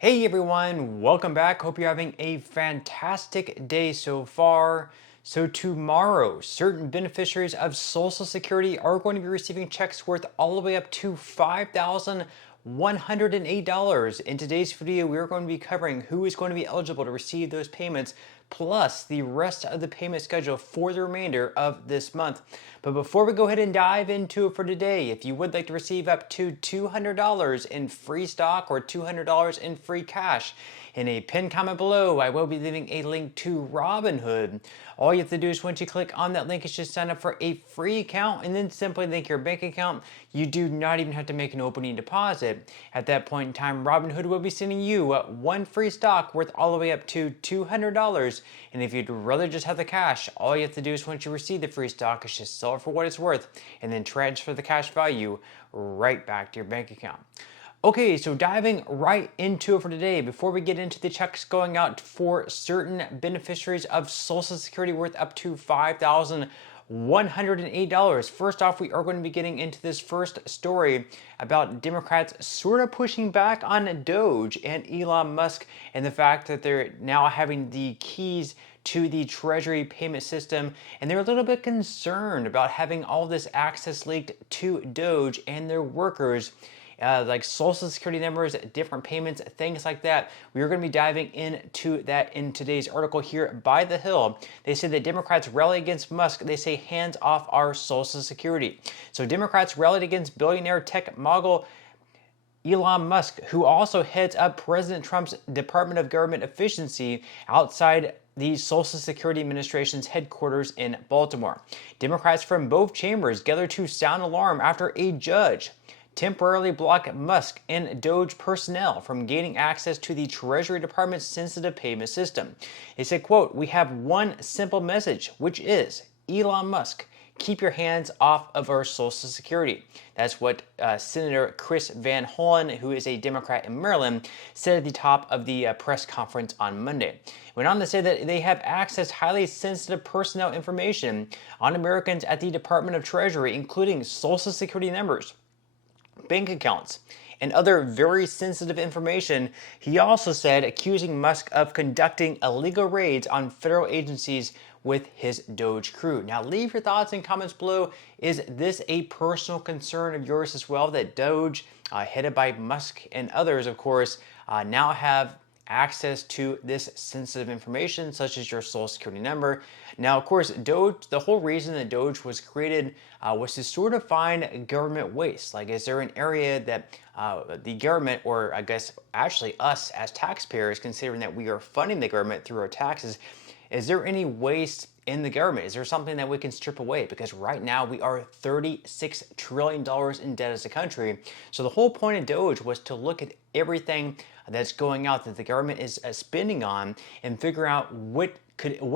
Hey everyone, welcome back. Hope you're having a fantastic day so far. So tomorrow, certain beneficiaries of Social Security are going to be receiving checks worth all the way up to $5,108. In today's video, we're going to be covering who is going to be eligible to receive those payments, plus the rest of the payment schedule for the remainder of this month. But before we go ahead and dive into it for today, if you would like to receive up to $200 in free stock or $200 in free cash, in a pinned comment below, I will be leaving a link to Robinhood. All you have to do is once you click on that link is just sign up for a free account and then simply link your bank account. You do not even have to make an opening deposit. At that point in time, Robinhood will be sending you one free stock worth all the way up to $200. And if you'd rather just have the cash, all you have to do is once you receive the free stock is just sell it for what it's worth and then transfer the cash value right back to your bank account. Okay, so diving right into it for today, before we get into the checks going out for certain beneficiaries of Social Security worth up to $5,108. First off, we are going to be getting into this first story about Democrats sort of pushing back on Doge and Elon Musk and the fact that they're now having the keys to the Treasury payment system, and they're a little bit concerned about having all this access leaked to Doge and their workers. Like Social Security numbers, different payments, things like that. We are going to be diving into that in today's article here by The Hill. They say that Democrats rally against Musk. They say hands off our Social Security. So Democrats rallied against billionaire tech mogul Elon Musk, who also heads up President Trump's Department of Government Efficiency outside the Social Security Administration's headquarters in Baltimore. Democrats from both chambers gathered to sound alarm after a judge temporarily block Musk and Doge personnel from gaining access to the Treasury Department's sensitive payment system. They said, quote, "We have one simple message, which is, Elon Musk, keep your hands off of our Social Security." That's what Senator Chris Van Hollen, who is a Democrat in Maryland, said at the top of the press conference on Monday. Went on to say that they have accessed highly sensitive personnel information on Americans at the Department of Treasury, including Social Security numbers, bank accounts, and other very sensitive information. He also said, accusing Musk of conducting illegal raids on federal agencies with his Doge crew. Now, leave your thoughts and comments below. Is this a personal concern of yours as well, that Doge, headed by Musk and others, of course, now have access to this sensitive information, such as your Social Security number? Now, of course, Doge, the whole reason that Doge was created was to sort of find government waste. Like, is there an area that the government, or I guess actually us as taxpayers, considering that we are funding the government through our taxes, is there any waste in the government? Is there something that we can strip away? Because right now we are $36 trillion in debt as a country. So the whole point of Doge was to look at everything that's going out that the government is spending on and figure out what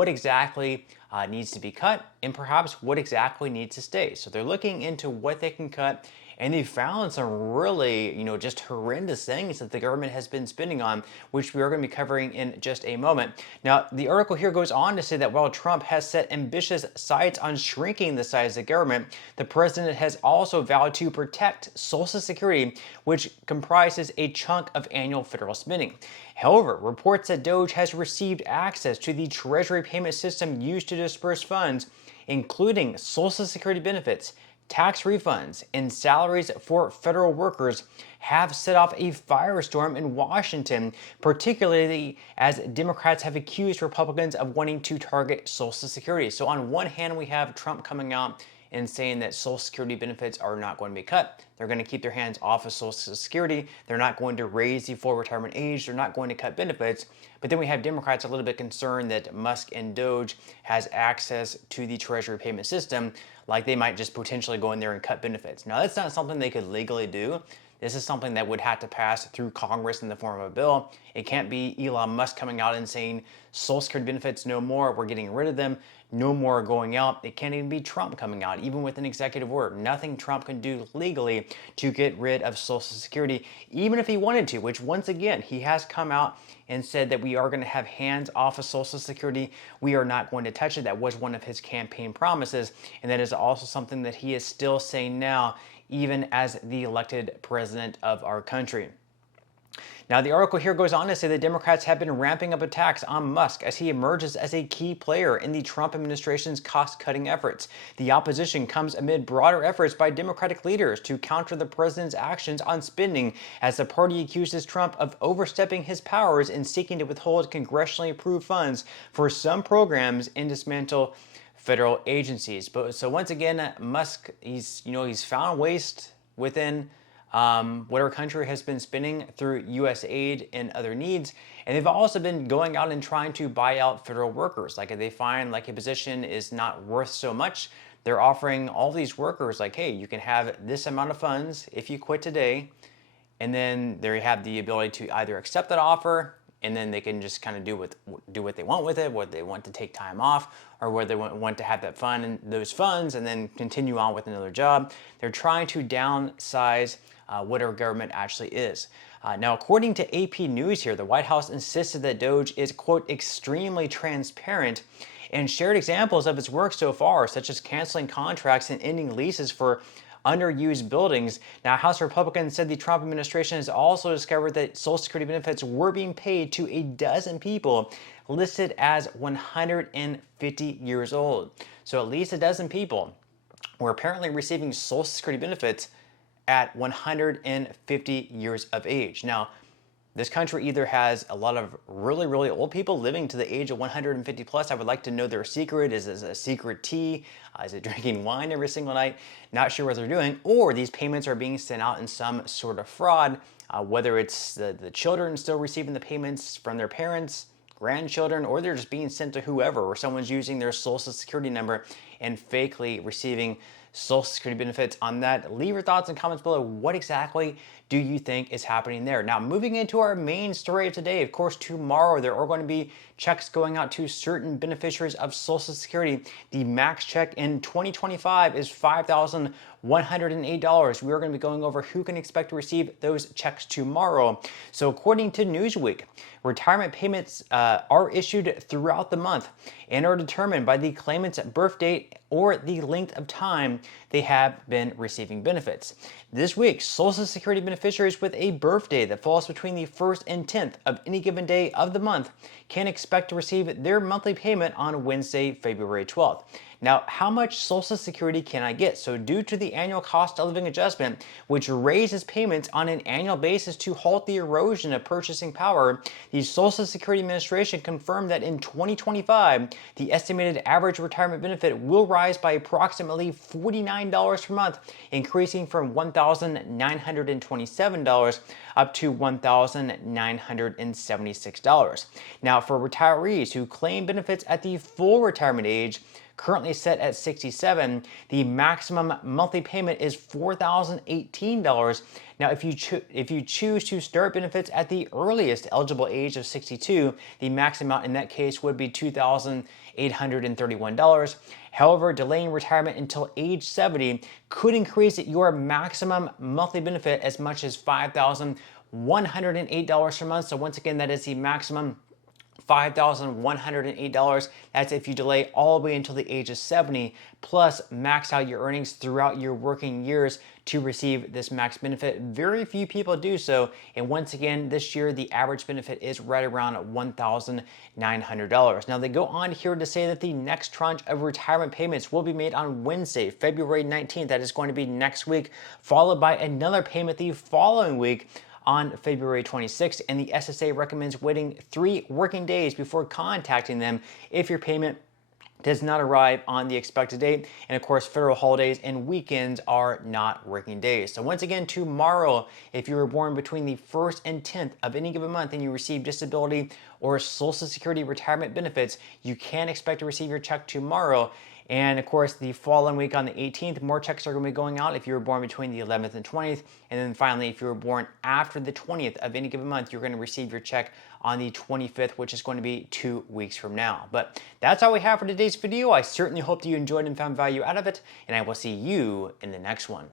exactly needs to be cut and perhaps what exactly needs to stay. So they're looking into what they can cut, and they found some really, just horrendous things that the government has been spending on, which we are going to be covering in just a moment. Now, the article here goes on to say that while Trump has set ambitious sights on shrinking the size of the government, the president has also vowed to protect Social Security, which comprises a chunk of annual federal spending. However, reports that Doge has received access to the Treasury payment system used to disperse funds, including Social Security benefits, tax refunds, and salaries for federal workers, have set off a firestorm in Washington, particularly as Democrats have accused Republicans of wanting to target Social Security. So on one hand, we have Trump coming out and saying that Social Security benefits are not going to be cut. They're going to keep their hands off of Social Security. They're not going to raise the full retirement age. They're not going to cut benefits. But then we have Democrats a little bit concerned that Musk and Doge has access to the Treasury payment system, like they might just potentially go in there and cut benefits. Now, that's not something they could legally do. This is something that would have to pass through Congress in the form of a bill. It can't be Elon Musk coming out and saying Social Security benefits no more, we're getting rid of them, no more going out. It can't even be Trump coming out, even with an executive order. Nothing Trump can do legally to get rid of Social Security, even if he wanted to, which once again, he has come out and said that we are going to have hands off of Social Security. We are not going to touch it. That was one of his campaign promises, and that is also something that he is still saying now, even as the elected president of our country. Now, the article here goes on to say that Democrats have been ramping up attacks on Musk as he emerges as a key player in the Trump administration's cost-cutting efforts. The opposition comes amid broader efforts by Democratic leaders to counter the president's actions on spending, as the party accuses Trump of overstepping his powers in seeking to withhold congressionally approved funds for some programs and dismantle federal agencies. But so once again, Musk, he's found waste within what our country has been spending through U.S. aid and other needs. And they've also been going out and trying to buy out federal workers. Like if they find like a position is not worth so much, they're offering all these workers like, hey, you can have this amount of funds if you quit today. And then they have the ability to either accept that offer, and then they can just kind of do what they want with it, whether they want to take time off or whether they want to have that fund and those funds and then continue on with another job. They're trying to downsize what our government actually is. Now, according to AP News here, the White House insisted that Doge is, quote, extremely transparent and shared examples of its work so far, such as canceling contracts and ending leases for underused buildings. Now, House Republicans said the Trump administration has also discovered that Social Security benefits were being paid to a dozen people listed as 150 years old. So at least a dozen people were apparently receiving Social Security benefits at 150 years of age. Now, this country either has a lot of really, really old people living to the age of 150 plus. I would like to know their secret. Is this a secret tea? Is it drinking wine every single night? Not sure what they're doing. Or these payments are being sent out in some sort of fraud, whether it's the children still receiving the payments from their parents, grandchildren, or they're just being sent to whoever, or someone's using their Social Security number and fakely receiving Social Security benefits. On that, leave your thoughts and comments below. What exactly do you think is happening there? Now, moving into our main story of today, of course, tomorrow there are going to be checks going out to certain beneficiaries of Social Security. The max check in 2025 is $5,108. We are going to be going over who can expect to receive those checks tomorrow. So according to Newsweek, retirement payments are issued throughout the month and are determined by the claimant's birth date or the length of time they have been receiving benefits. This week, Social Security beneficiaries with a birthday that falls between the 1st and 10th of any given day of the month can expect to receive their monthly payment on Wednesday, February 12th. Now, how much Social Security can I get? So due to the annual cost of living adjustment, which raises payments on an annual basis to halt the erosion of purchasing power, the Social Security Administration confirmed that in 2025, the estimated average retirement benefit will rise by approximately $49 per month, increasing from $1,927 up to $1,976. Now, for retirees who claim benefits at the full retirement age, currently set at 67, the maximum monthly payment is $4,018. Now, if you choose to start benefits at the earliest eligible age of 62, the max amount in that case would be $2,831. However, delaying retirement until age 70 could increase your maximum monthly benefit as much as $5,108 per month. So once again, that is the maximum $5,108. That's if you delay all the way until the age of 70, plus max out your earnings throughout your working years to receive this max benefit. Very few people do so. And once again, this year, the average benefit is right around $1,900. Now, they go on here to say that the next tranche of retirement payments will be made on Wednesday, February 19th. That is going to be next week, followed by another payment the following week on February 26th, and the SSA recommends waiting 3 working days before contacting them if your payment does not arrive on the expected date. And of course, federal holidays and weekends are not working days. So once again, tomorrow, if you were born between the 1st and 10th of any given month and you receive disability or Social Security retirement benefits, you can expect to receive your check tomorrow. And of course, the following week on the 18th, more checks are going to be going out if you were born between the 11th and 20th. And then finally, if you were born after the 20th of any given month, you're going to receive your check on the 25th, which is going to be 2 weeks from now. But that's all we have for today's video. I certainly hope that you enjoyed and found value out of it, and I will see you in the next one.